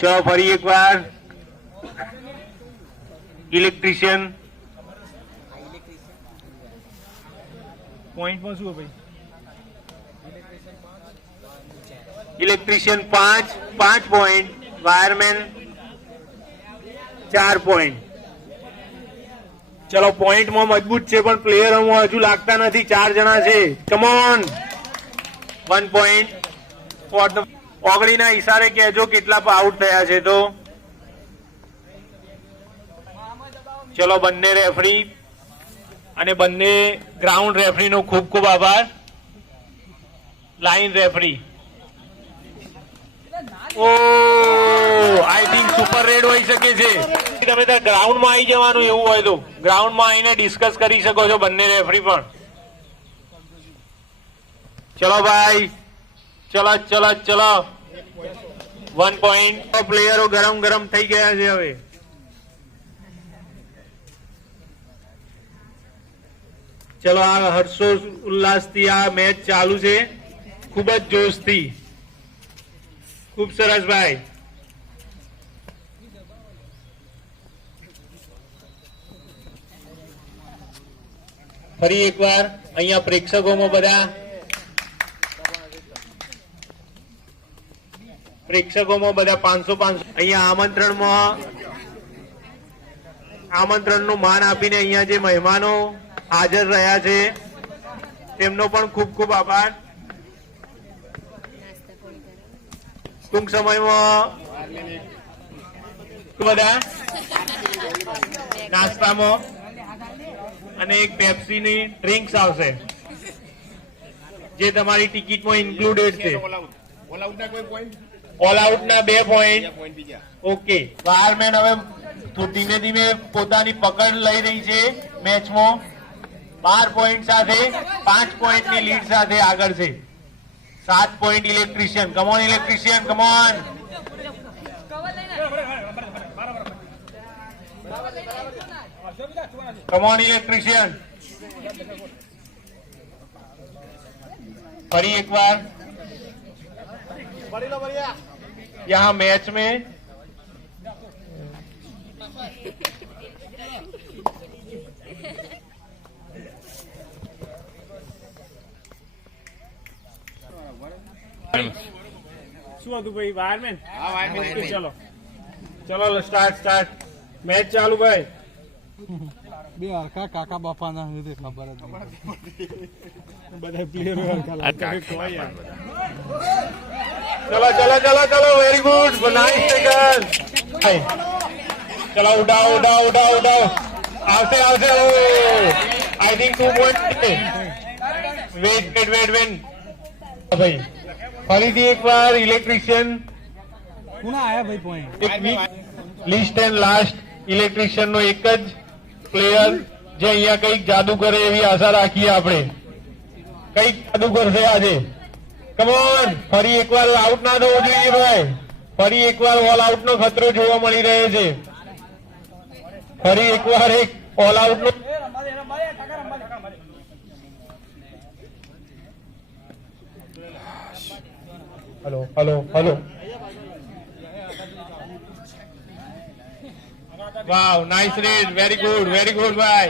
चलो फरी एक बार इलेक्ट्रिशियन पॉइंट में शू भाई इलेक्ट्रिशियन 5 पॉइंट, वायरमैन 4 पॉइंट। चलो पॉइंट में मजबूत है पण प्लेयर हजू लगता नहीं, 4 जना है। कमोन 1 पॉइंट फॉर द ओगड़ी ना इशारे कहजो કેટલા आउट થયા છે तो चलो बन्ने रेफरी અને બંને ગ્રાઉન્ડ રેફરી નો ખૂબ ખૂબ આભાર। લાઈન રેફરી ઓ આઈ થિંક સુપર રેડ હોઈ શકે છે। તમે ત્યાં ગ્રાઉન્ડ માં આવી જવાનું એવું હોય તો ગ્રાઉન્ડ માં આવીને ડિસ્કસ કરી શકો છો બંને રેફરી પણ। ચલો ભાઈ ચલો ચલો ચલો 1 पॉइंट। પ્લેયરો ગરમ ગરમ થઈ ગયા છે હવે। चलो आ हर्षो उल्लास थी आ मैच चालू है, खूब ज जोश थी। खूब सरस भाई। फरी एक बार अहिया प्रेक्षकों में बधा प्रेक्षकों में बधा 500 अहिया आमंत्रण नु मान आपीने अहिया जे मेहमानो हाजर रहा है तेमनो पण खूब खूब आभार। टूंक समय में बधा नास्ता में अने एक पेप्सी नी ड्रिंक्स आवशे जे तमारी टिकિટ में इन्क्लूडेड छे। ऑल आउट ना 2 पॉइंट ओके। वायरमैन हवे तो धीमे धीमे पोतानी पकड़ लई रही छे मैच में। 12 पॉइंट साथे 5 पॉइंट की लीड साथे आगळ छे। 7 point electrician. Come on electrician come on. Come on electrician. फरी एक बार यहाँ मैच में શું હતું ભાઈ વાયરમેન? હા વાયરમેન। ચલો ચલો સ્ટાર્ટ મેચ ચાલુ ભાઈ। બે હરખા કાકા બાપા ના હોય ખબર જ બધા પ્લેયરો હરખા લાગે કોઈ યાર। चलो चलो चलो चलो वेरी गुड नाइस टेकन। चलो उठाओ उठाओ उठाओ उठाओ आवशे आवशे। I think 2 point. Wait wait wait wait भाई फरीथी एक बार इलेक्ट्रिशियन કોના આયા ભાઈ point? List and last electrician नो एक ज प्लेयर जे अहिया कईक जादू करे एवी आशा राखीए आपणे। कईक जादू करशे आजे। कमोन फरी एक बार आउट ना थवो जोईए भाई। फरी एक बार ऑल आउट नो खतरो जोवा मळी रह्यो छे। फरी एक बार एक ऑल आउट नो हेलो हेलो हेलो वाह नाइस रेड वेरी गुड भाई।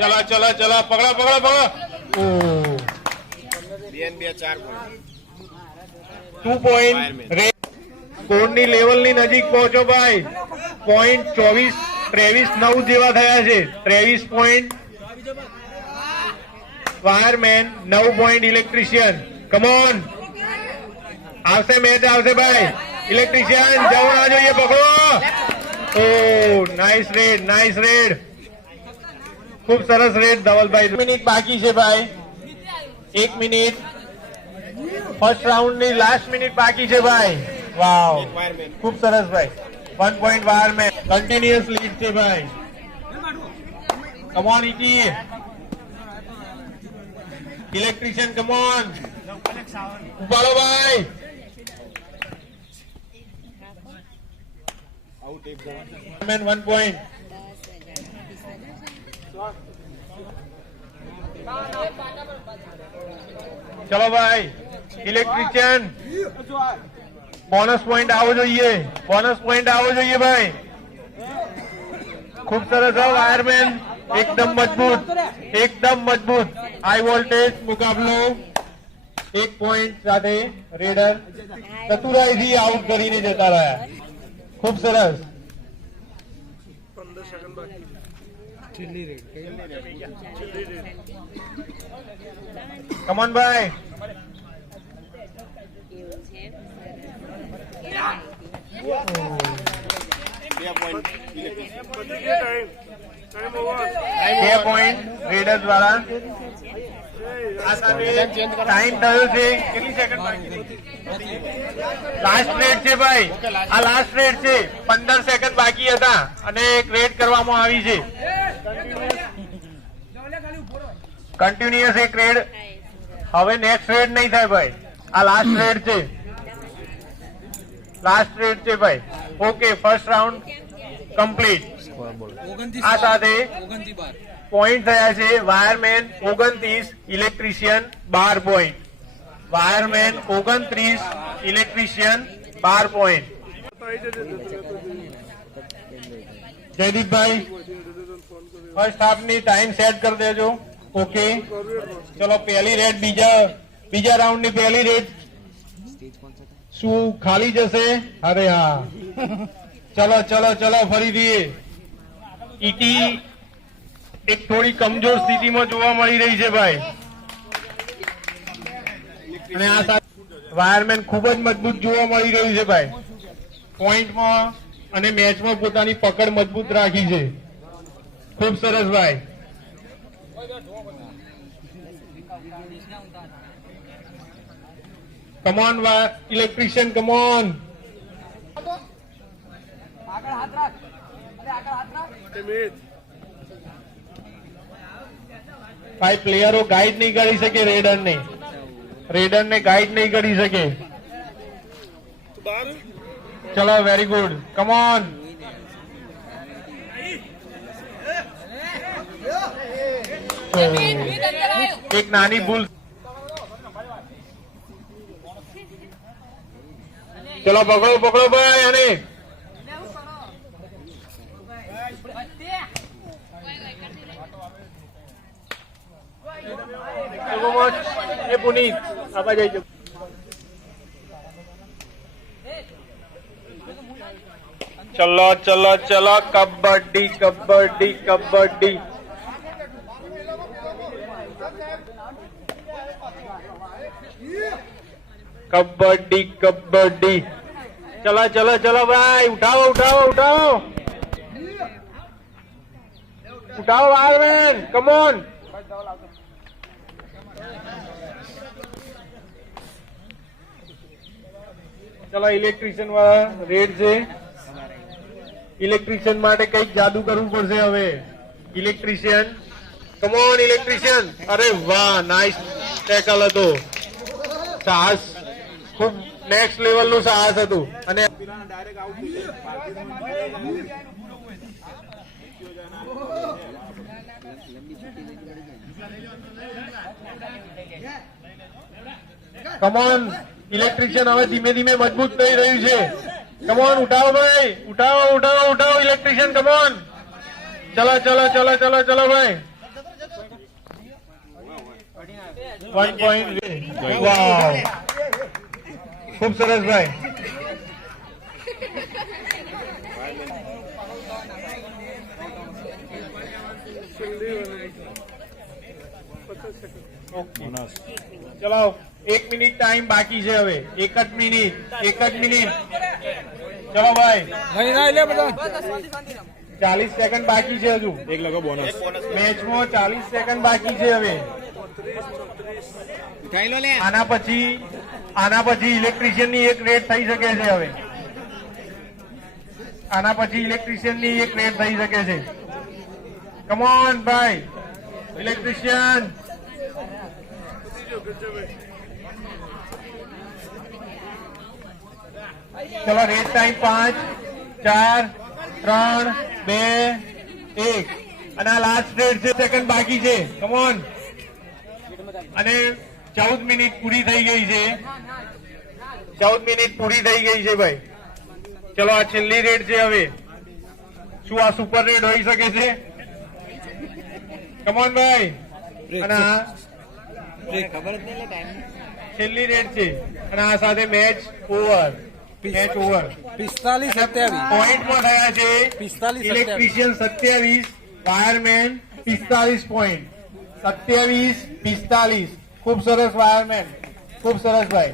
चलो चलो चलो पकड़ो पकड़ो पकड़ो। ओ 2 पॉइंट रेड स्कोर नी लेवल नी नजीक पहुंचो भाई। पॉइंट 23-9 जेवा थया छे। 23 point wireman 9 point electrician. Come on आवशे मैच आवशे भाई। इलेक्ट्रिशियन जाओ ना જોઈએ પકડો। ओ नाइस रेड खूब सरस रेड धवल भाई। 1 मिनिट बाकी है भाई। 1 मिनिट फर्स्ट राउंड ની लास्ट मिनिट बाकी है भाई। वाव खूब सरस भाई। 1 पॉइंट वायरमैन कंटिन्यूअस लीड છે भाई। कम ऑन इटी इलेक्ट्रिशियन कम ऑन उपाड़ो भाई। Wireman 1 point. चलो भाई इलेक्ट्रिशियन બોનસ પોઈન્ટ આવવો જોઈએ, બોનસ પોઈન્ટ આવવો જોઈએ ભાઈ. ખૂબ સરસ હો વાયરમેન, એકદમ મજબૂત, એકદમ મજબૂત. હાઈ વોલ્ટેજ મુકાબલો. 1 પોઈન્ટ સાથે રેડર ચતુરાઈથી આઉટ કરીને જતા રહ્યા. ખૂબ સરસ. છેલ્લી રેડ કમોન ભાઈ. Time over. 2 પોઈન્ટ રેડર દ્વારા. આ સાથે ટાઈમ થયો છે. કેટલી સેકન્ડ બાકી છે? લાસ્ટ રેડ છે ભાઈ, આ લાસ્ટ રેડ છે. 15 સેકન્ડ બાકી હતા અને એક રેડ કરવામાં આવી છે. કન્ટિન્યુઅસ એક રેડ. હવે નેક્સ્ટ રેડ નહીં થાય ભાઈ, આ લાસ્ટ રેડ છે, લાસ્ટ રેડ છે ભાઈ. Okay, first round complete. આ સાથે પોઈન્ટ થયા છે wireman 29, electrician 12 point. Wireman 29, electrician 12 point. જયદીપભાઈ ફર્સ્ટ હાફની ટાઈમ સેટ કરી દેજો. ઓકે, ચલો પહેલી રેડ, બીજા રાઉન્ડની પહેલી રેડ શું ખાલી જશે? અરે હા, ચલો ચલો ચલો ફરીથી. ઈટી એક થોડી કમજોર સ્થિતિમાં જોવા મળી રહી છે ભાઈ, અને આ સાથે વાયરમેન ખૂબ જ મજબૂત જોવા મળી રહ્યું છે ભાઈ. પોઈન્ટમાં અને મેચમાં પોતાની પકડ મજબૂત રાખી છે. ખૂબ સરસ ભાઈ. Come on electrician, come on. ભાઈ પ્લેયરો ગાઈડ નહીં કરી શકે રેડરને, રેડરને ગાઈડ નહીં કરી શકે. ચલો, વેરી ગુડ, કમોન. એક નાની ભૂલ. ચલો પકડો પકડો ભાઈ. અને એ પુનીત આપા જઈ. ચલો ચલો ચલો, કબડ્ડી કબડ્ડી કબડ્ડી. કબડ્ડી કબડ્ડી. ચલો ચલો ચલો ભાઈ, ઉઠાવો ઉઠાવો ઉઠાવો ઉઠાવો વાયરમેન, કમોન. ચલો, ઇલેક્ટ્રિશિયન વાળા રેડ છે. ઇલેક્ટ્રિશિયન માટે કઈક જાદુ કરવું પડશે હવે. Electrician, come on electrician. અરે વાહ, નાઇસ ટેકલ હતો. સાહસ, ખૂબ નેક્સ્ટ લેવલ નું સાહસ હતું. અને કમોન ઇલેક્ટ્રિશિયન હવે ધીમે ધીમે મજબૂત થઈ રહ્યું છે. કમોન, ઉઠાવો ભાઈ, ઉઠાવો ઉઠાવો ઉઠાવો ઇલેક્ટ્રિશિયન, કમોન. ચલો ચલો ચલો ચલો ચલો ભાઈ. 1 પોઈન્ટ. વાવ, ખૂબ સરસ ભાઈ. ચલો, 1 મિનિટ ટાઈમ બાકી છે હવે. 1 જ મિનિટ, 1 જ મિનિટ. ચલો ભાઈ, 40 સેકન્ડ બાકી છે હજુ. એક લગો બોનસ મેચમાં 40 સેકન્ડ બાકી છે હવે. આના પછી ઇલેક્ટ્રિશિયન ની એક રેડ થઈ શકે છે હવે. આના પછી ઇલેક્ટ્રિશિયન ની એક રેડ થઈ શકે છે. કમોન ભાઈ ઇલેક્ટ્રિશિયન. ચલો, રેડ ટાઈમ 5, 4, 3, 2, 1. અને આ લાસ્ટ રેડ છે. સેકન્ડ બાકી છે. કમોન. અને 14 મિનિટ પૂરી થઈ ગઈ છે. 14 મિનિટ પૂરી થઈ ગઈ છે ભાઈ. ચલો આ છેલ્લી રેડ છે હવે. શું આ સુપર રેડ હોઈ શકે છે? કમોન ભાઈ. અને આ છેલ્લી રેડ છે અને આ સાથે મેચ ઓવર. Match over. 45-27 પોઈન્ટમાં થયા છે 45-27. Electrician 27, wireman 45 point. 27-45. ખૂબ સરસ વાયરમેન, ખૂબ સરસ ભાઈ.